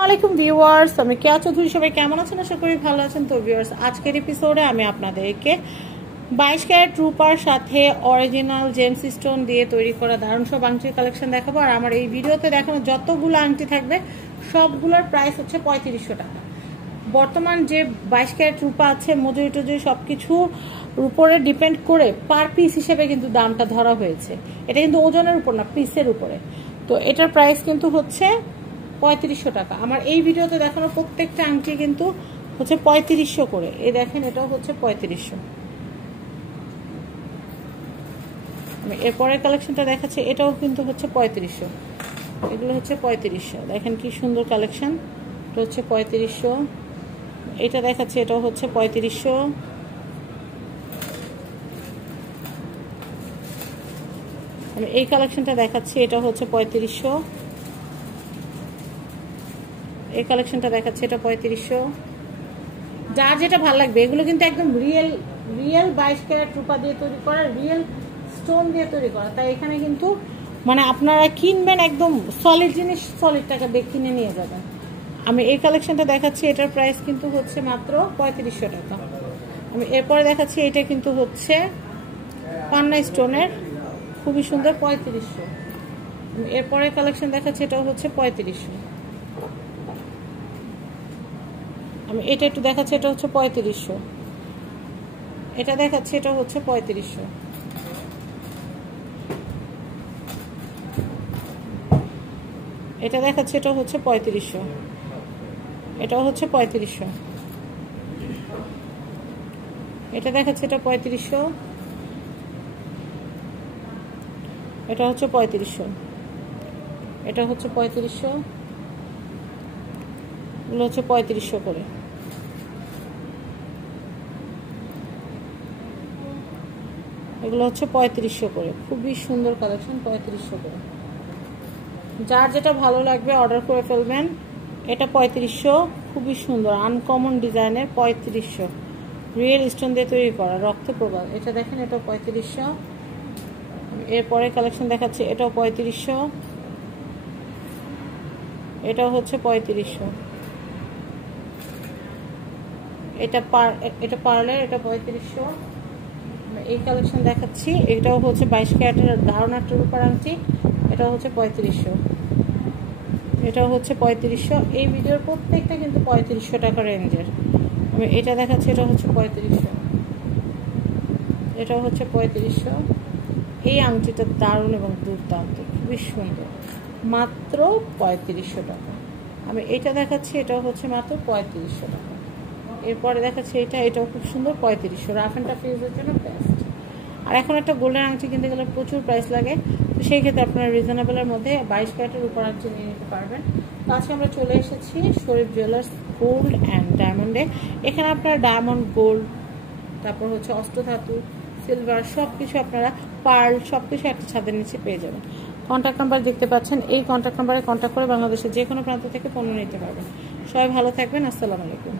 আসসালামাইকুম ভিউয়ার্স, আমি কেয়া চৌধুরী। সবাই কেমন আছেন? আশা করি ভালো আছেন। তো ভিউয়ার্স, আজকের এপিসোডে আমি আপনাদেরকে 22 ক্যারেট রূপার সাথে অরিজিনাল জেমস স্টোন দিয়ে তৈরি করা দারুণ সব আংটির কালেকশন দেখাবো। আর আমার এই ভিডিওতে দেখানো যতগুলো আংটি থাকবে সবগুলোর প্রাইস হচ্ছে 3500 টাকা। বর্তমান যে 22 ক্যারেট রূপা আছে, মজুরি টজুরি সব কিছুর উপরে ডিপেন্ড করে পার পিস হিসেবে কিন্তু দামটা ধরা হয়েছে। এটা কিন্তু ওজনের উপর না, পিসের উপরে। তো এটার প্রাইস কিন্তু হচ্ছে 3500 টাকা। আমার এই ভিডিওতে দেখানো প্রত্যেকটা আংটি কিন্তু হচ্ছে 3500 করে। এই দেখেন, এটাও হচ্ছে 3500। আমি এরপরের কালেকশনটা দেখাচ্ছি, এটাও কিন্তু হচ্ছে 3500। এগুলো হচ্ছে 3500। দেখেন কি সুন্দর কালেকশন। এটা হচ্ছে 3500। এটা দেখাচ্ছে, এটাও হচ্ছে 3500। আমি এই কালেকশনটা দেখাচ্ছি, এটা হচ্ছে 3500। এই কালেকশনটা দেখাচ্ছে, এটা 3500। যার যেটা ভালো লাগবে। এগুলো কিন্তু একদম রিয়েল 22 ক্যারেট রূপা দিয়ে তৈরি করা, রিয়েল স্টোন দিয়ে তৈরি করা। তাই এখানে কিন্তু মানে আপনারা কিনবেন একদম সলিড জিনিস, সলিড টাকা দিয়ে কিনে নিয়ে যাবেন। আমি এই কালেকশনটা দেখাচ্ছি, এটার প্রাইস কিন্তু হচ্ছে মাত্র 3500 টাকা। আমি এরপরে দেখাচ্ছি, এটা কিন্তু হচ্ছে পান্না স্টোনের, খুবই সুন্দর, 3500। আমি এরপরে কালেকশন দেখাচ্ছি, এটাও হচ্ছে 3500। আমি এটা একটু দেখাচ্ছি, এটা হচ্ছে 3500। এটা দেখাচ্ছি, এটা হচ্ছে 3500। এটা দেখাচ্ছি, এটা হচ্ছে 3500। এটাও হচ্ছে 3500। এটা দেখাচ্ছি, এটা 3500। এটা হচ্ছে 3500। এটা হচ্ছে 3500। এগুলো হচ্ছে 3500 করে। এগুলো হচ্ছে 3500 করে। খুবই সুন্দর কালেকশন, 3500 করে। যার যেটা ভালো লাগবে অর্ডার করে ফেলবেন। এটা 3500, খুবই সুন্দর আনকমন ডিজাইনের, 3500। রিয়েল স্টোন দিয়ে তৈরি করা, রক্ত প্রবাল। এটা দেখেন, এটাও 3500। এরপরে কালেকশন দেখাচ্ছি, এটাও 3500। এটাও হচ্ছে 3500। এটা পার্লের, এটা 3500। এই কালেকশন দেখাচ্ছি, এটাও হচ্ছে 22 ক্যারেটের দারুণ একটা রূপার আংটি। এটাও হচ্ছে 3500। এটাও হচ্ছে 3500। এই ভিডিওর প্রত্যেকটা কিন্তু 3500 টাকা রেঞ্জের। আমি এটা দেখাচ্ছি, এটা হচ্ছে 3500। এটাও হচ্ছে 3500। এই আংটিটা দারুণ এবং দুর্দান্ত, খুবই সুন্দর, মাত্র 3500 টাকা। আমি এটা দেখাচ্ছি, এটাও হচ্ছে মাত্র 3500 টাকা। এরপরে দেখাচ্ছি এটাও খুব সুন্দর, 3500। রাফ অ্যান্ড টাফ ইউজের জন্য বেস্ট। আর এখন একটা গোল্ডেন আংটি কিনতে গেলে প্রচুর প্রাইস লাগে। তো সেই ক্ষেত্রে আপনারা রিজনেবলের মধ্যে 22 ক্যারেটের উপর আংটি নিয়ে নিতে পারবেন। তো আজকে আমরা চলে এসেছি শরীফ জুয়েলার্স গোল্ড অ্যান্ড ডায়মন্ডে। এখানে আপনারা ডায়মন্ড, গোল্ড, তারপর হচ্ছে অষ্টধাতু, সিলভার, সব কিছু আপনারা, পার্ল, সব কিছু একটা ছাদের নিচে পেয়ে যাবেন। কন্ট্যাক্ট নাম্বার দেখতে পাচ্ছেন, এই কন্ট্যাক্ট নাম্বারে কন্ট্যাক্ট করে বাংলাদেশের যে কোনো প্রান্ত থেকে পণ্য নিতে পারবেন। সবাই ভালো থাকবেন। আসসালামু আলাইকুম।